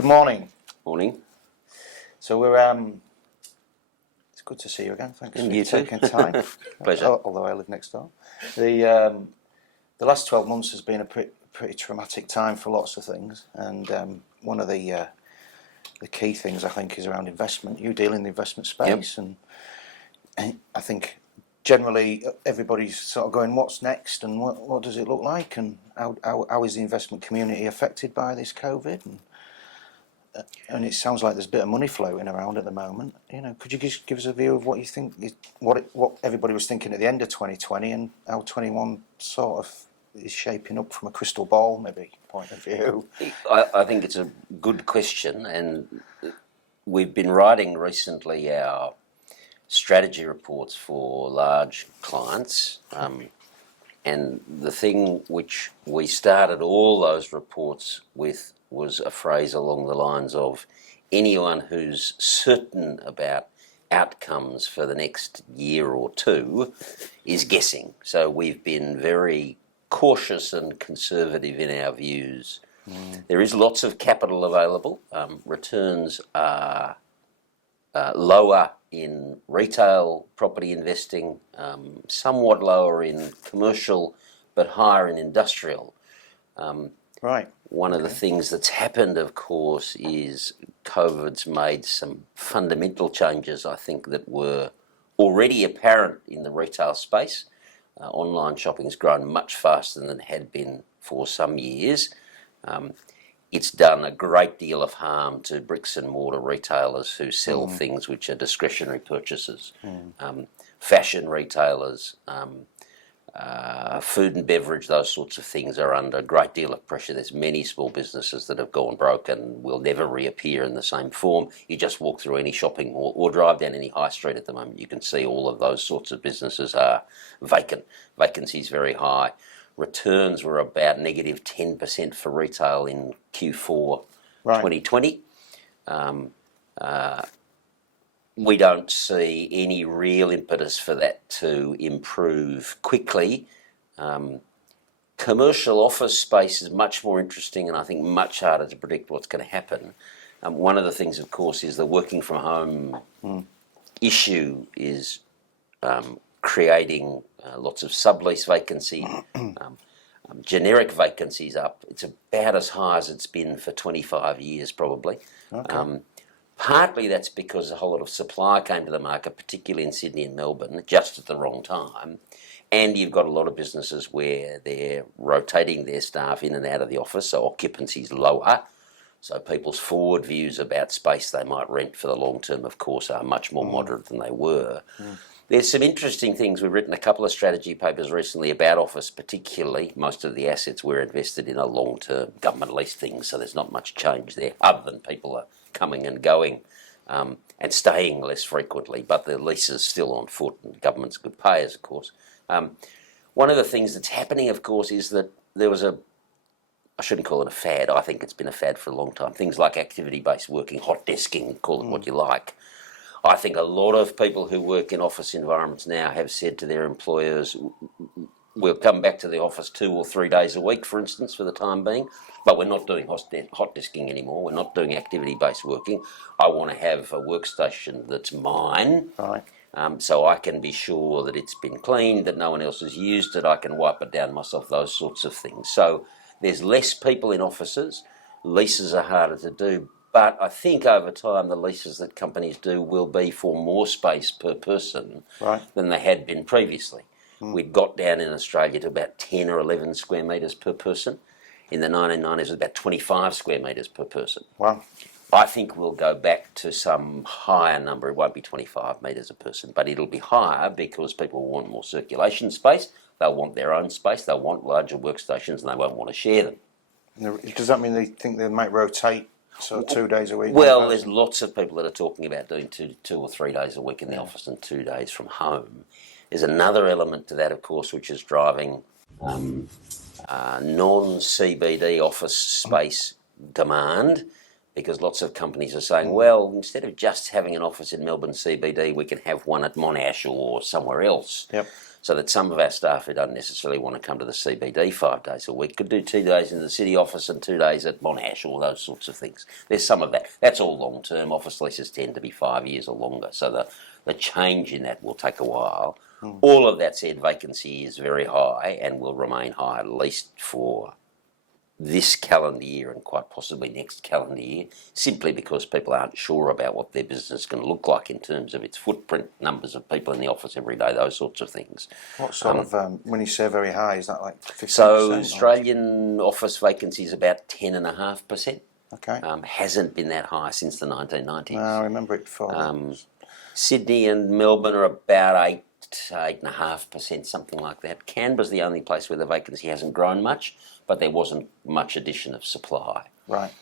Good morning. Morning. So we're it's good to see you again. Thanks And for you too. taking time. Pleasure. Although I live next door. The last 12 months has been a pretty traumatic time for lots of things, and one of the key things I think is around investment. You deal in the investment space, Yep. and I think generally everybody's sort of going, what's next, and what does it look like, and how is the investment community affected by this COVID? And it sounds like there's a bit of money floating around at the moment. You know, could you just give us a view of what you think, what everybody was thinking at the end of 2020, and how 21 sort of is shaping up from a crystal ball maybe point of view? I think it's a good question, and we've been writing recently our strategy reports for large clients, and the thing which we started all those reports with was a phrase along the lines of, anyone who's certain about outcomes for the next year or two is guessing. So we've been very cautious and conservative in our views. There is lots of capital available. Returns are lower in retail property investing, somewhat lower in commercial, but higher in industrial. Right. One of the things that's happened, of course, is COVID's made some fundamental changes, I think, that were already apparent in the retail space. Online shopping has grown much faster than it had been for some years. It's done a great deal of harm to bricks and mortar retailers who sell things which are discretionary purchases. Fashion retailers, food and beverage, those sorts of things are under a great deal of pressure. There's many small businesses that have gone broke and will never reappear in the same form. You just walk through any shopping mall or drive down any high street at the moment, you can see all of those sorts of businesses are vacant. Vacancy is very high. Returns were about negative 10% for retail in Q4 2020. We don't see any real impetus for that to improve quickly. Commercial office space is much more interesting, and I think much harder to predict what's going to happen. One of the things, of course, is the working from home issue is creating lots of sublease vacancy. Generic vacancies up. It's about as high as it's been for 25 years, probably. Okay. Partly that's because a whole lot of supply came to the market, particularly in Sydney and Melbourne, just at the wrong time. And you've got a lot of businesses where they're rotating their staff in and out of the office, so occupancy's lower. So people's forward views about space they might rent for the long term, of course, are much more moderate than they were. There's some interesting things. We've written a couple of strategy papers recently about office, particularly. Most of the assets we're invested in are long-term government lease things, so there's not much change there, other than people are coming and going and staying less frequently, but the lease is still on foot, and government's good payers, of course. One of the things that's happening, of course, is that there was I shouldn't call it a fad, I think it's been a fad for a long time, things like activity-based working, hot desking, call it what you like. I think a lot of people who work in office environments now have said to their employers, we'll come back to the office 2 or 3 days a week, for instance, for the time being, but we're not doing hot desking anymore. We're not doing activity-based working. I want to have a workstation that's mine, so I can be sure that it's been cleaned, that no one else has used it, I can wipe it down myself, those sorts of things. So there's less people in offices. Leases are harder to do. But I think over time the leases that companies do will be for more space per person than they had been previously. We'd got down in Australia to about 10 or 11 square metres per person. In the 1990s it was about 25 square metres per person. Wow. I think we'll go back to some higher number. It won't be 25 metres a person, but it'll be higher because people want more circulation space. They'll want their own space. They'll want larger workstations and they won't want to share them. Does that mean they think they might rotate? So 2 days a week? Well, there's lots of people that are talking about doing two or 3 days a week in the office and 2 days from home. There's another element to that, of course, which is driving non-CBD office space demand, because lots of companies are saying, well, instead of just having an office in Melbourne CBD, we can have one at Monash or somewhere else. so that some of our staff who don't necessarily want to come to the CBD 5 days a week could do 2 days in the city office and 2 days at Monash, or those sorts of things. There's some of that. That's all long term. Office leases tend to be 5 years or longer, so the change in that will take a while. All of that said, vacancy is very high and will remain high at least for this calendar year and quite possibly next calendar year, simply because people aren't sure about what their business is going to look like in terms of its footprint, numbers of people in the office every day, those sorts of things. What sort of, when you say very high, is that like 50%? So Australian office vacancy is about 10.5%. Okay. Hasn't been that high since the 1990s. I remember it before. Sydney and Melbourne are about 8.5%, something like that. Canberra's the only place where the vacancy hasn't grown much, but there wasn't much addition of supply. Right.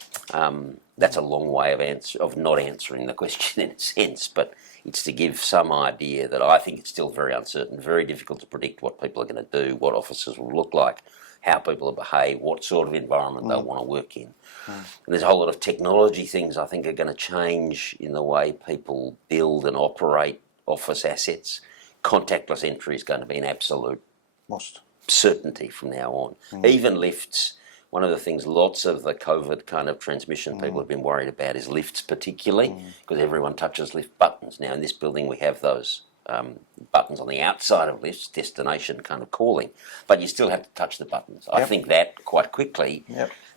That's a long way of not answering the question in a sense, but it's to give some idea that I think it's still very uncertain, very difficult to predict what people are going to do, what offices will look like, how people will behave, what sort of environment they'll want to work in. And there's a whole lot of technology things I think are going to change in the way people build and operate office assets. Contactless entry is going to be an absolute certainty from now on. Even lifts. One of the things lots of the COVID kind of transmission people have been worried about is lifts, particularly because everyone touches lift buttons. Now in this building we have those buttons on the outside of lifts, destination kind of calling, but you still have to touch the buttons. I think that quite quickly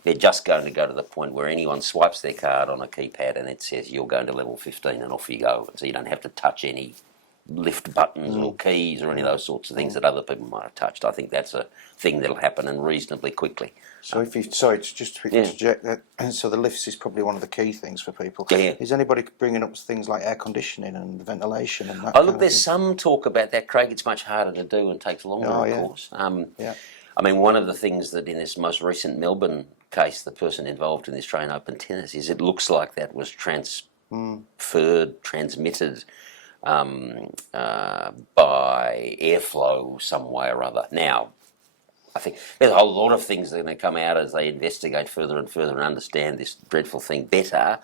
they're just going to go to the point where anyone swipes their card on a keypad and it says you're going to level 15 and off you go. So you don't have to touch any lift buttons or keys or any of those sorts of things that other people might have touched. I think that's a thing that'll happen and reasonably quickly. So if you, sorry, just to interject that, so the lifts is probably one of the key things for people. Yeah. Is anybody bringing up things like air conditioning and ventilation and that? Oh, look, there's some talk about that, Craig. It's much harder to do and takes longer, of course. I mean, one of the things that in this most recent Melbourne case, the person involved in the Australian Open tennis, is it looks like that was transmitted by airflow some way or other. Now, I think there's a whole lot of things that are going to come out as they investigate further and further and understand this dreadful thing better.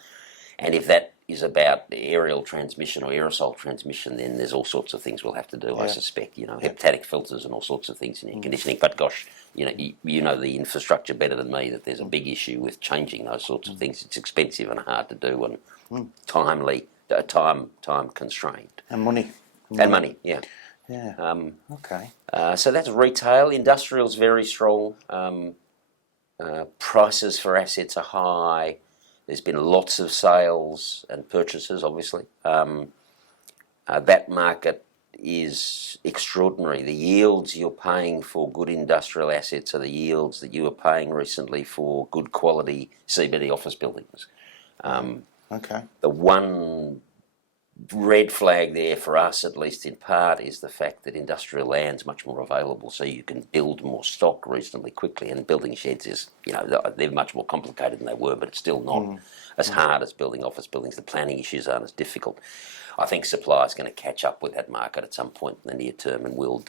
And if that is about aerial transmission or aerosol transmission, then there's all sorts of things we'll have to do, I suspect, hepatic filters and all sorts of things in air conditioning. But gosh, you know the infrastructure better than me, that there's a big issue with changing those sorts of things. It's expensive and hard to do and time constrained. And money. And money, yeah. Okay. So that's retail. Industrial's very strong. Prices for assets are high. There's been lots of sales and purchases, obviously. That market is extraordinary. The yields you're paying for good industrial assets are the yields that you were paying recently for good quality CBD office buildings. Okay. The one red flag there for us, at least in part, is the fact that industrial land's much more available, so you can build more stock reasonably quickly. And building sheds is, they're much more complicated than they were, but it's still not as hard as building office buildings. The planning issues aren't as difficult. I think supply is going to catch up with that market at some point in the near term, and we'll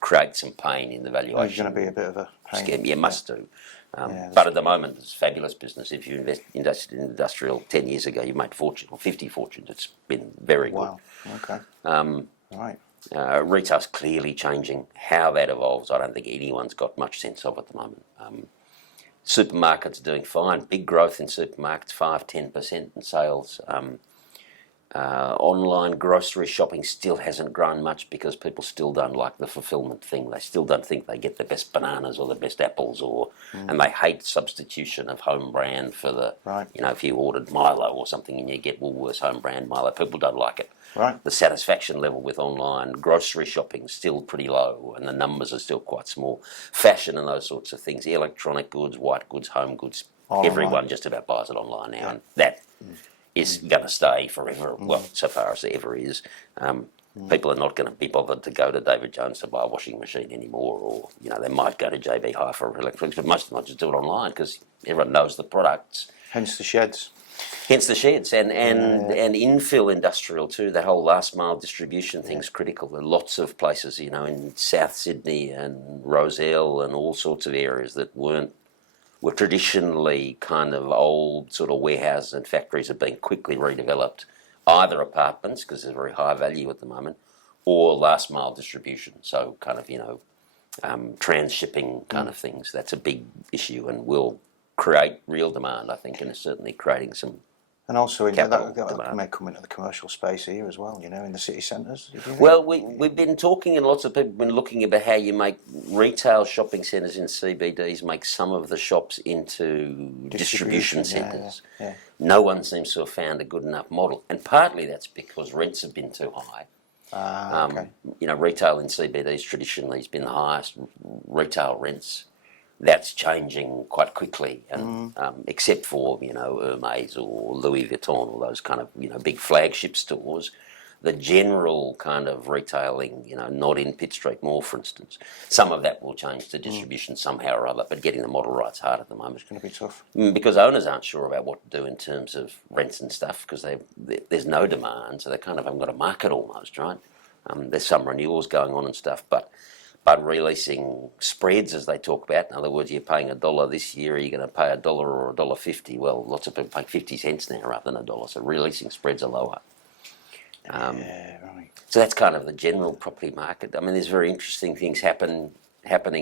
create some pain in the valuation. There's going to be a bit of a pain. Scheme. Yeah, must do. But at the moment, it's fabulous business. If you invested in industrial 10 years ago, you made fortune, or 50 fortunes. It's been very good. Wow. Okay. Right. Retail's clearly changing. How that evolves, I don't think anyone's got much sense of at the moment. Supermarkets are doing fine. Big growth in supermarkets, 5-10% in sales. Online grocery shopping still hasn't grown much because people still don't like the fulfillment thing. They still don't think they get the best bananas or the best apples, and they hate substitution of home brand for the, if you ordered Milo or something and you get Woolworths home brand Milo, people don't like it. Right. The satisfaction level with online grocery shopping is still pretty low, and the numbers are still quite small. Fashion and those sorts of things, electronic goods, white goods, home goods, everyone just about buys it online now, and that is going to stay forever, well, so far as it ever is. People are not going to be bothered to go to David Jones to buy a washing machine anymore, or, they might go to JB Hi for electronics, but most of them just do it online because everyone knows the products. Hence the sheds. And infill industrial too. That whole last mile distribution thing's critical. There are lots of places, in South Sydney and Rozelle and all sorts of areas that were traditionally kind of old sort of warehouses and factories are being quickly redeveloped, either apartments, because they're very high value at the moment, or last mile distribution. So kind of, transshipping kind of things. That's a big issue and will create real demand, I think, and is certainly creating some. And also, Capital that demand. may come into the commercial space here as well, in the city centres. Well, we've been talking, and lots of people have been looking about how you make retail shopping centres in CBDs make some of the shops into distribution centres. Yeah. No one seems to have found a good enough model, and partly that's because rents have been too high. Okay. Retail in CBDs traditionally has been the highest retail rents. That's changing quite quickly, and except for Hermes or Louis Vuitton or those kind of big flagship stores, the general kind of retailing, not in Pitt Street Mall, for instance, some of that will change to distribution somehow or other. But getting the model right's hard at the moment. It's going to be tough because owners aren't sure about what to do in terms of rents and stuff because there's no demand, so they kind of haven't got a market almost, right? There's some renewals going on and stuff, but releasing spreads, as they talk about, in other words, you're paying $1 this year, are you going to pay $1 or $1.50? Well, lots of people pay 50 cents now rather than $1, so releasing spreads are lower. yeah, right. So that's kind of the general property market. I mean, there's very interesting things happening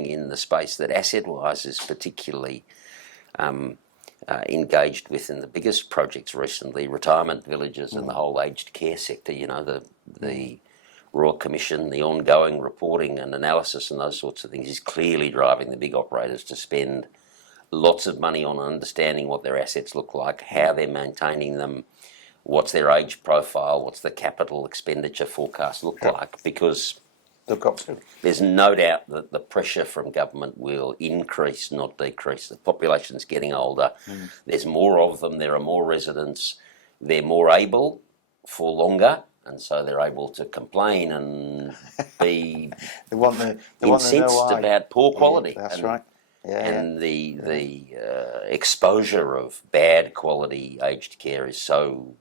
in the space that asset-wise is particularly engaged with in the biggest projects recently, retirement villages and the whole aged care sector, the Royal Commission, the ongoing reporting and analysis and those sorts of things is clearly driving the big operators to spend lots of money on understanding what their assets look like, how they're maintaining them, what's their age profile, what's the capital expenditure forecast look like, because They've got to. there's no doubt that the pressure from government will increase, not decrease. The population's getting older. There's more of them. There are more residents. They're more able for longer. And so they're able to complain and be They want to incensed know why. about poor quality. That's and, right. And the exposure of bad quality aged care is so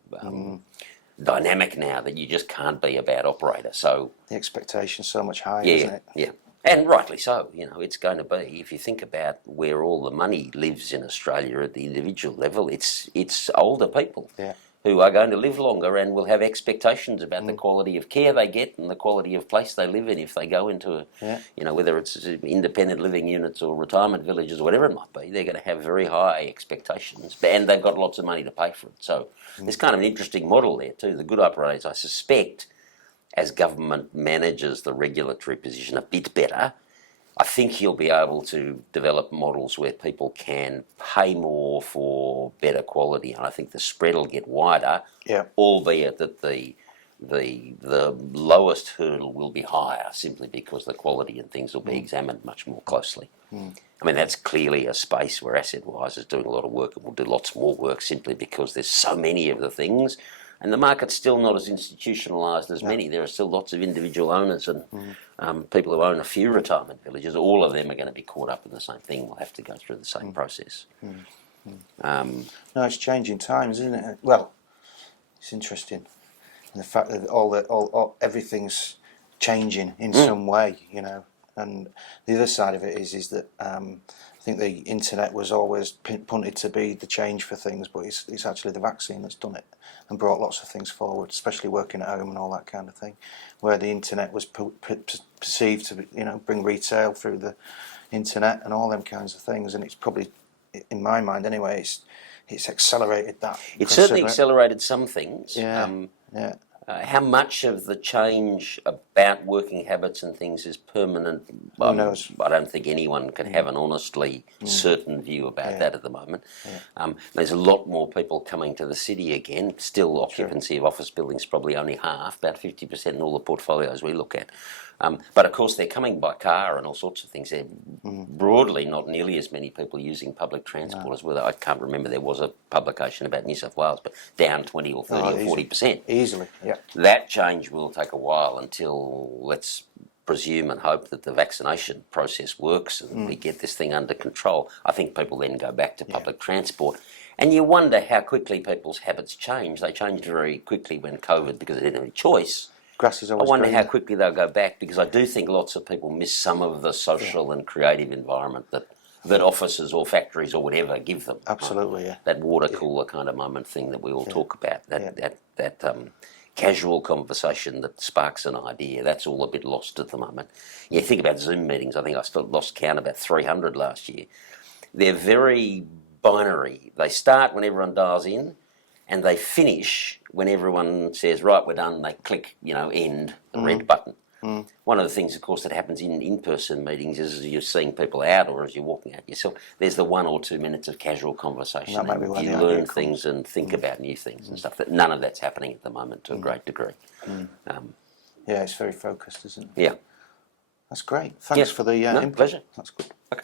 dynamic now that you just can't be a bad operator. So The expectation's so much higher, isn't it? yeah. And rightly so. It's going to be, if you think about where all the money lives in Australia at the individual level, it's older people. Yeah. Who are going to live longer and will have expectations about the quality of care they get and the quality of place they live in if they go into whether it's independent living units or retirement villages or whatever it might be, they're going to have very high expectations and they've got lots of money to pay for it. So there's kind of an interesting model there too. The good operators, I suspect, as government manages the regulatory position a bit better, I think you'll be able to develop models where people can pay more for better quality, and I think the spread will get wider, albeit that the lowest hurdle will be higher simply because the quality and things will be examined much more closely. I mean, that's clearly a space where Asset-Wise is doing a lot of work and will do lots more work simply because there's so many of the things. And the market's still not as institutionalised as many. There are still lots of individual owners and people who own a few retirement villages. All of them are going to be caught up in the same thing. We'll have to go through the same process. No, it's changing times, isn't it? Well, it's interesting. And the fact that everything's changing in some way, And the other side of it is that I think the internet was always punted to be the change for things, but it's actually the vaccine that's done it and brought lots of things forward, especially working at home and all that kind of thing, where the internet was perceived to bring retail through the internet and all them kinds of things, and it's probably, in my mind anyway, it's accelerated that. It certainly accelerated some things. Yeah. How much of the change about working habits and things is permanent? Who knows? I don't think anyone can have an honestly certain view about that at the moment. There's a lot more people coming to the city again. Still, occupancy of office buildings probably only half, about 50% in all the portfolios we look at. But of course, they're coming by car and all sorts of things. They're broadly not nearly as many people using public transport as whether I can't remember. There was a publication about New South Wales, but down 20 or 30 or 40%. Easily, yeah. That change will take a while until, let's presume and hope that the vaccination process works and we get this thing under control. I think people then go back to public transport. And you wonder how quickly people's habits change. They changed very quickly when COVID, because they didn't have any choice. Grass is always I wonder greener. how quickly they'll go back, because I do think lots of people miss some of the social and creative environment that offices or factories or whatever give them. Absolutely, yeah. That water cooler kind of moment thing that we all talk about. That casual conversation that sparks an idea. That's all a bit lost at the moment. You think about Zoom meetings, I think I still lost count about 300 last year. They're very binary. They start when everyone dials in and they finish when everyone says, right, we're done. They click, end, the red button. One of the things, of course, that happens in in-person meetings is as you're seeing people out or as you're walking out yourself, there's the 1 or 2 minutes of casual conversation. And that might be when you the learn idea things and think about new things and stuff. That none of that's happening at the moment to a great degree. Yeah, it's very focused, isn't it? Yeah. That's great. Thanks for the input. Pleasure. That's good. Okay.